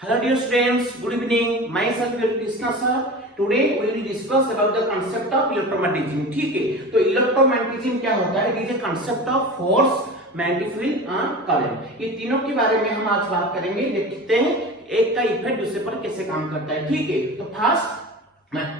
Hello dear students, good evening. Myself Krishna sir. Today we will discuss about the concept of electromagnetism. ठीक है, तो electromagnetism क्या होता है? It is a concept of force, magnetic field और current. ये तीनों के बारे में हम आज बात करेंगे। देखते हैं एक का इफेक्ट दूसरे पर कैसे काम करता है। ठीक है, तो first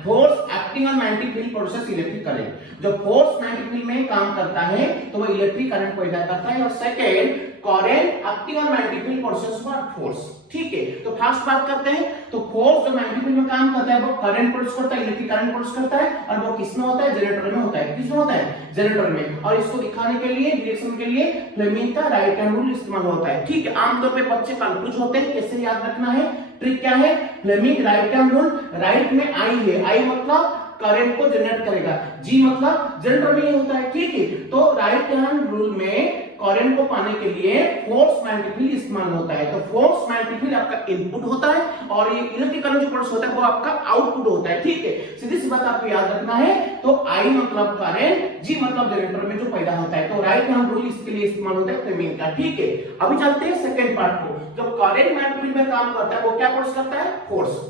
force acting on magnetic field produces electric current. जो फोर्स मैग्नेटिक फील्ड में काम करता है तो वो इलेक्ट्रिक करंट पैदा करता है। और second current acting on magnetic field produces force. ठीक है, तो फर्स्ट बात करते हैं। तो फोर्स जो मैग्नेटिक फील्ड में काम करता है वो करंट प्रोड्यूस करता है, इलेक्ट्रिक करंट प्रोड्यूस करता है। और वो किसमें होता है? जनरेटर में होता है। किसमें होता है? जनरेटर में। और इसको दिखाने के लिए, डायरेक्शन के लिए फ्लेमिंग का राइट हैंड रूल इस्तेमाल होता है। ठीक है, आमतौर पे बच्चे कंफ्यूज होते हैं, कैसे याद रखना है? ट्रिक क्या है? Fleming right hand rule. Right में आई है, आई मतलब करंट को जनरेट करेगा, जी मतलब जनरेटर में होता है। ठीक है, तो राइट हैंड रूल में करंट को पाने के लिए फोर्स मैग्नेटिक फील्ड इस्तेमाल होता है। तो फोर्स मैग्नेटिक फील्ड आपका इनपुट होता है और ये इलेक्ट्रिक करंट जो प्रोड्यूस होता है वो आपका आउटपुट होता है। ठीक है, सीधी सी बात आपको याद रखना है। तो आई मतलब करंट, जी मतलब जनरेटर में जो पैदा होता है। तो राइट हैंड रूल इसके लिए इस्तेमाल होता है फ्लेमिंग का। ठीक है, अभी चलते हैं सेकंड पार्ट को। जो करंट मैग्नेटिक फील्ड में काम करता है वो क्या प्रोड्यूस करता है? Force.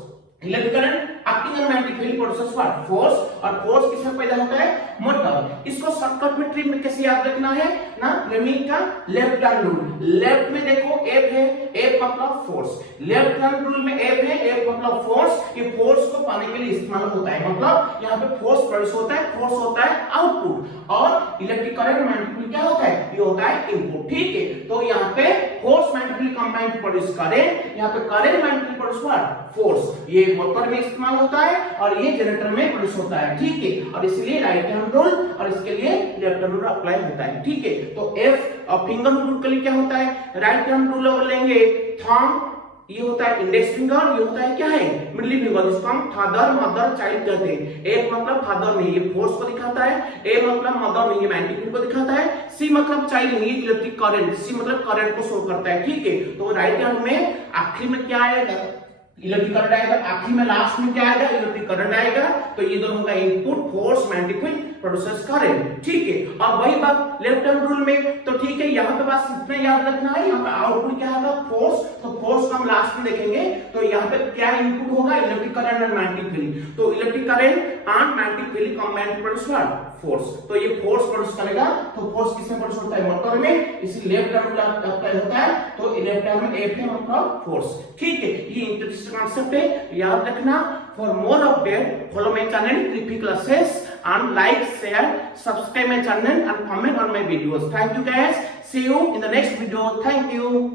Electric current acting on magnetic field produces what? Force. और फोर्स किसमें पैदा होता है? मोटर। इसको शॉर्टकट में ट्रिक में कैसे याद रखना है ना? फ्लेमिंग का लेफ्ट हैंड रूल। लेफ्ट में देखो एफ है, एफ मतलब फोर्स। लेफ्ट हैंड रूल में एफ है, एफ मतलब फोर्स। ये फोर्स को पाने के लिए इस्तेमाल होता है, मतलब यहाँ पे फोर्स प्रोड्यूस होता है, फोर्स होता है आउटपुट। और इलेक्ट्रिक करंट मैग्नेटिक फील्ड क्या होता है? ये होता है इनपुट। ठीक है, तो यहाँ पे force magnetic field combined produce current, यहाँ पे current magnetic field produce what? Force. ये मोटर में इस्तेमाल होता है और ये जनरेटर में प्रोड्यूस होता है। ठीक है, और इसलिए राइट हैंड रूल और इसके लिए लेफ्ट हैंड रूल अप्लाई होता है। ठीक है, तो एफ और फिंगर रूल के लिए क्या होता है? राइट हैंड रूल अगर लेंगे थंब, ये होता है इंडेक्स फिंगर, ये होता है क्या है? Middle finger. इसको हम फादर मदर चाइल्ड कहते हैं। एफ मतलब फादर नहीं, ये फोर्स को दिखाता है। ए मतलब मदर नहीं, ये मैग्नेटिक फील्ड को दिखाता है। सी मतलब चाइल्ड नहीं, ये इलेक्ट्रिक करंट, सी मतलब करंट को शो करता है। ठीक है, तो राइट हैंड में आखिरी में क्या आएगा? इलेक्ट्रिक करंट आएगा। आखिरी में लास्ट में क्या आएगा? इलेक्ट्रिक करंट आएगा। तो ये दोनों का input force magnetic field produces current. ठीक है, और वही बात लेफ्ट हैंड रूल में। तो ठीक है, यहाँ पे बस इतना याद रखना है, यहाँ पे आउटपुट क्या होगा? फोर्स। तो फोर्स को हम लास्ट में देखेंगे। तो यहाँ पे क्या इनपुट होगा? इलेक्ट्रिक करंट और मैग्नेटिक फील्ड। तो electric current and magnetic field combined produce what? Force. तो ये फोर्स प्रोड्यूस करेगा। तो फोर्स किसमें प्रोड्यूस होता है? मोटर में। इसी लेफ्ट हैंड रूल अप्लाई होता है। तो लेफ्ट हैंड में एफ है मतलब फोर्स। ठीक है, ये इंटरेस्टिंग कांसेप्ट है, याद रखना। For more update, follow my channel, 3P classes, and like, share, subscribe my channel, and comment on my videos. Thank you guys. See you in the next video. Thank you.